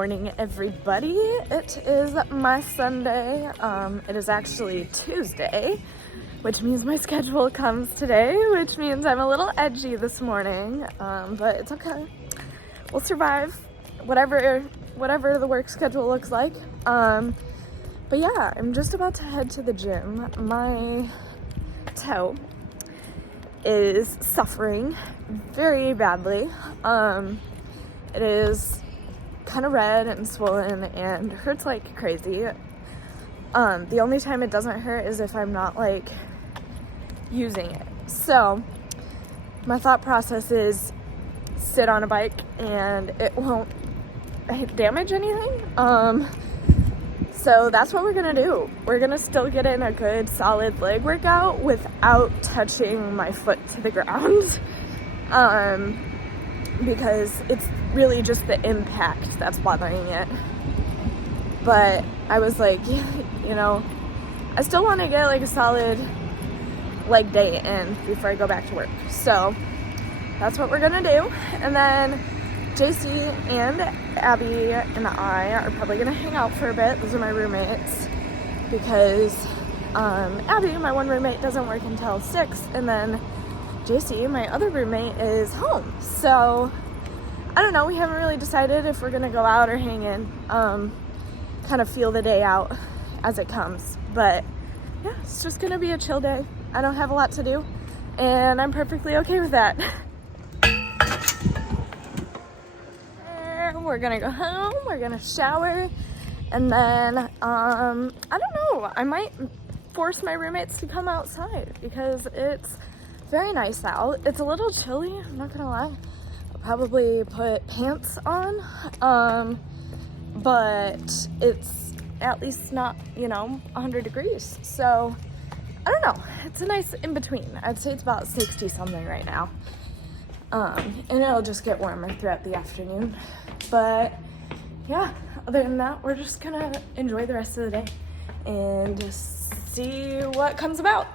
morning, everybody. It is my Sunday. It is actually Tuesday, which means my schedule comes today, which means I'm a little edgy this morning, but it's okay. We'll survive whatever the work schedule looks like. But yeah, I'm just about to head to the gym. My toe is suffering very badly. It is kind of red and swollen and hurts like crazy. The only time it doesn't hurt is if I'm not like using it. So my thought process is sit on a bike and it won't damage anything. So that's what we're gonna do. We're gonna still get in a good solid leg workout without touching my foot to the ground. Because it's really just the impact that's bothering it. But I was like, you know, I still want to get like a solid leg day in before I go back to work. So that's what we're gonna do. And then JC and Abby and I are probably gonna hang out for a bit. Those are my roommates because Abby, my one roommate, doesn't work until 6, and then JC, my other roommate, is home. So I don't know, we haven't really decided if we're gonna go out or hang in. Kind of feel the day out as it comes. But yeah, it's just gonna be a chill day. I don't have a lot to do, and I'm perfectly okay with that. And we're gonna go home, we're gonna shower, and then I don't know, I might force my roommates to come outside because it's very nice out. It's a little chilly, I'm not gonna lie. I'll probably put pants on, but it's at least not, 100 degrees. So I don't know, it's a nice in between. I'd say it's about 60 something right now. And it'll just get warmer throughout the afternoon. But yeah, other than that, we're just gonna enjoy the rest of the day and just see what comes about.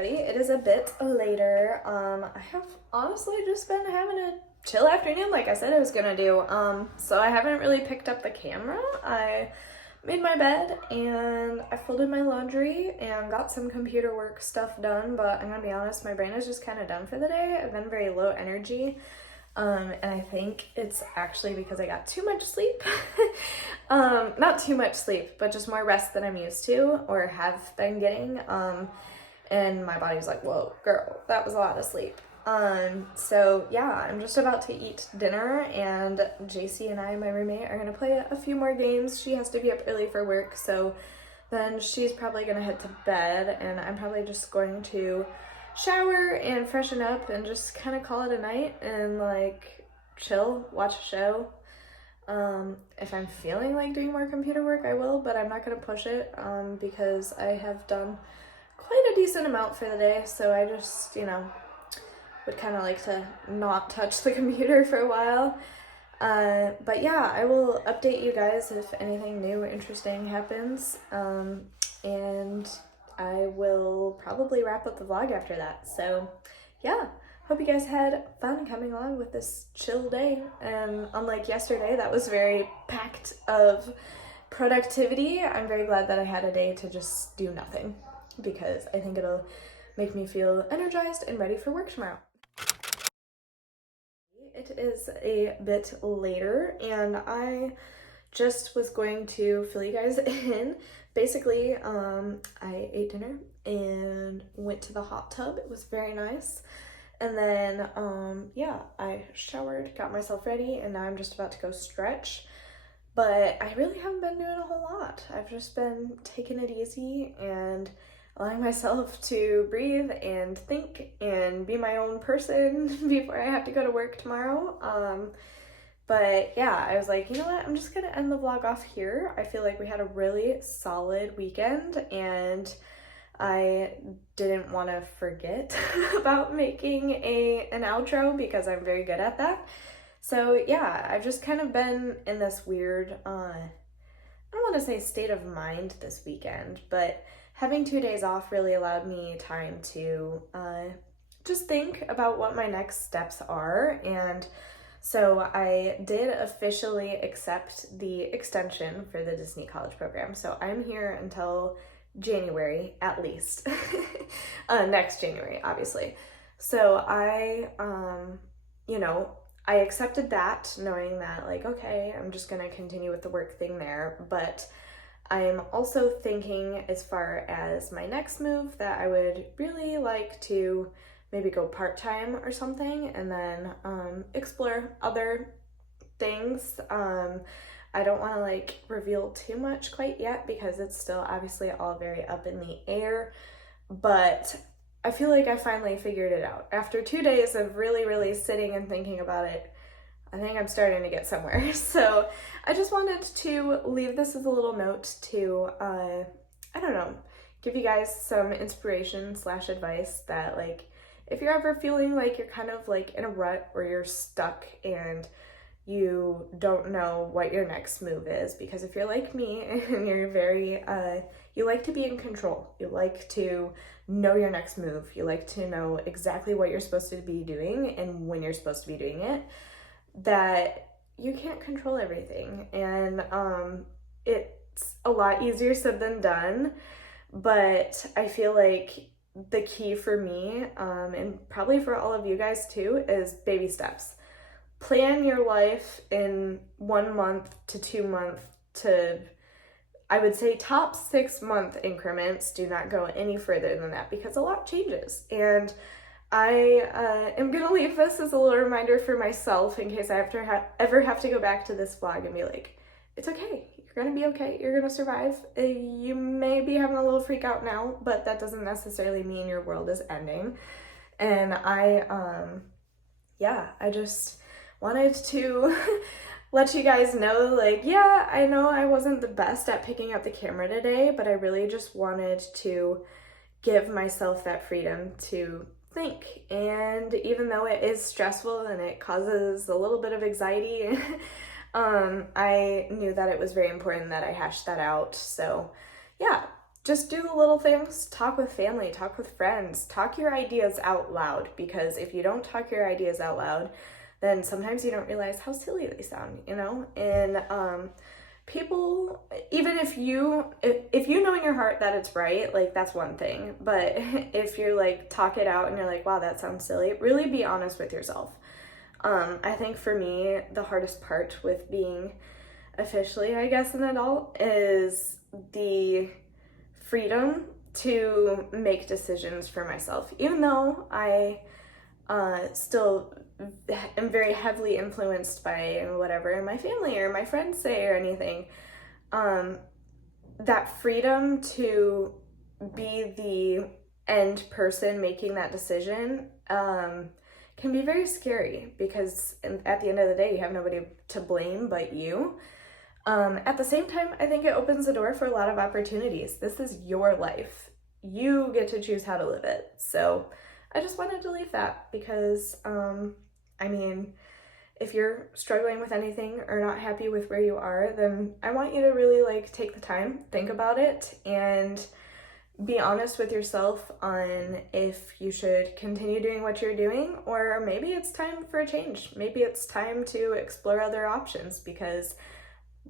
It is a bit later. I have honestly just been having a chill afternoon like I said I was gonna do. So I haven't really picked up the camera. I made my bed and I folded my laundry and got some computer work stuff done, but I'm gonna be honest, my brain is just kind of done for the day. I've been very low energy. And I think it's actually because I got too much sleep. Not too much sleep, but just more rest than I'm used to or have been getting. And my body's like, whoa, girl, that was a lot of sleep. So yeah, I'm just about to eat dinner, and JC and I, my roommate, are gonna play a few more games. She has to be up early for work, so then she's probably gonna head to bed, and I'm probably just going to shower and freshen up and just kind of call it a night and like chill, watch a show. If I'm feeling like doing more computer work, I will, but I'm not gonna push it because I have done quite a decent amount for the day, so I just, would kind of like to not touch the computer for a while. But yeah, I will update you guys if anything new or interesting happens, and I will probably wrap up the vlog after that. So yeah, hope you guys had fun coming along with this chill day, and unlike yesterday that was very packed of productivity, I'm very glad that I had a day to just do nothing, because I think it'll make me feel energized and ready for work tomorrow. It is a bit later, and I just was going to fill you guys in. Basically, I ate dinner and went to the hot tub. It was very nice. And then, yeah, I showered, got myself ready, and now I'm just about to go stretch. But I really haven't been doing a whole lot. I've just been taking it easy and allowing myself to breathe and think and be my own person before I have to go to work tomorrow. But yeah, I was like, you know what? I'm just gonna end the vlog off here. I feel like we had a really solid weekend, and I didn't want to forget about making an outro because I'm very good at that. So yeah, I've just kind of been in this weird, I don't want to say state of mind this weekend, but having 2 days off really allowed me time to just think about what my next steps are. And so I did officially accept the extension for the Disney College program. So I'm here until January, at least. Next January, obviously. So I accepted that, knowing that, like, okay, I'm just gonna continue with the work thing there, but I'm also thinking, as far as my next move, that I would really like to maybe go part-time or something, and then explore other things. I don't want to like reveal too much quite yet because it's still obviously all very up in the air, but I feel like I finally figured it out. After 2 days of really sitting and thinking about it, I think I'm starting to get somewhere. So I just wanted to leave this as a little note to, I don't know, give you guys some inspiration / advice that, like, if you're ever feeling like you're kind of like in a rut or you're stuck and you don't know what your next move is, because if you're like me and you're very, you like to be in control, you like to know your next move, you like to know exactly what you're supposed to be doing and when you're supposed to be doing it, that you can't control everything. And it's a lot easier said than done, but I feel like the key for me, and probably for all of you guys too, is baby steps. Plan your life in 1 month to 2 month to, I would say, top 6 month increments. Do not go any further than that because a lot changes. And I am gonna leave this as a little reminder for myself in case I ever have to go back to this vlog and be like, it's okay, you're gonna be okay, you're gonna survive. You may be having a little freak out now, but that doesn't necessarily mean your world is ending. And I just wanted to let you guys know, like, yeah, I know I wasn't the best at picking up the camera today, but I really just wanted to give myself that freedom to think. And even though it is stressful and it causes a little bit of anxiety, I knew that it was very important that I hashed that out. So yeah, just do the little things, talk with family, talk with friends, talk your ideas out loud, because if you don't talk your ideas out loud, then sometimes you don't realize how silly they sound, you know? And people, even if you know in your heart that it's right, like, that's one thing. But if you're like, talk it out and you're like, wow, that sounds silly, really be honest with yourself. I think for me, the hardest part with being officially, I guess, an adult is the freedom to make decisions for myself. Even though I still am very heavily influenced by whatever my family or my friends say or anything, that freedom to be the end person making that decision can be very scary, because at the end of the day, you have nobody to blame but you. At the same time, I think it opens the door for a lot of opportunities. This is your life. You get to choose how to live it. So I just wanted to leave that because, I mean, if you're struggling with anything or not happy with where you are, then I want you to really, like, take the time, think about it, and be honest with yourself on if you should continue doing what you're doing, or maybe it's time for a change. Maybe it's time to explore other options, because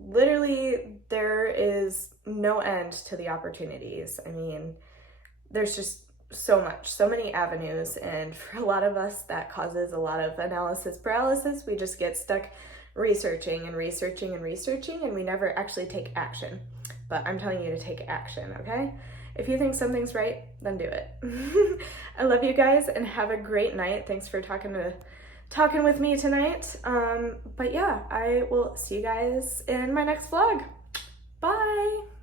literally there is no end to the opportunities. I mean, there's just so many avenues, and for a lot of us that causes a lot of analysis paralysis. We just get stuck researching and researching and researching, and we never actually take action. But I'm telling you to take action, okay? If you think something's right, then do it. I love you guys and have a great night. Thanks for talking with me tonight. But yeah, I will see you guys in my next vlog. Bye.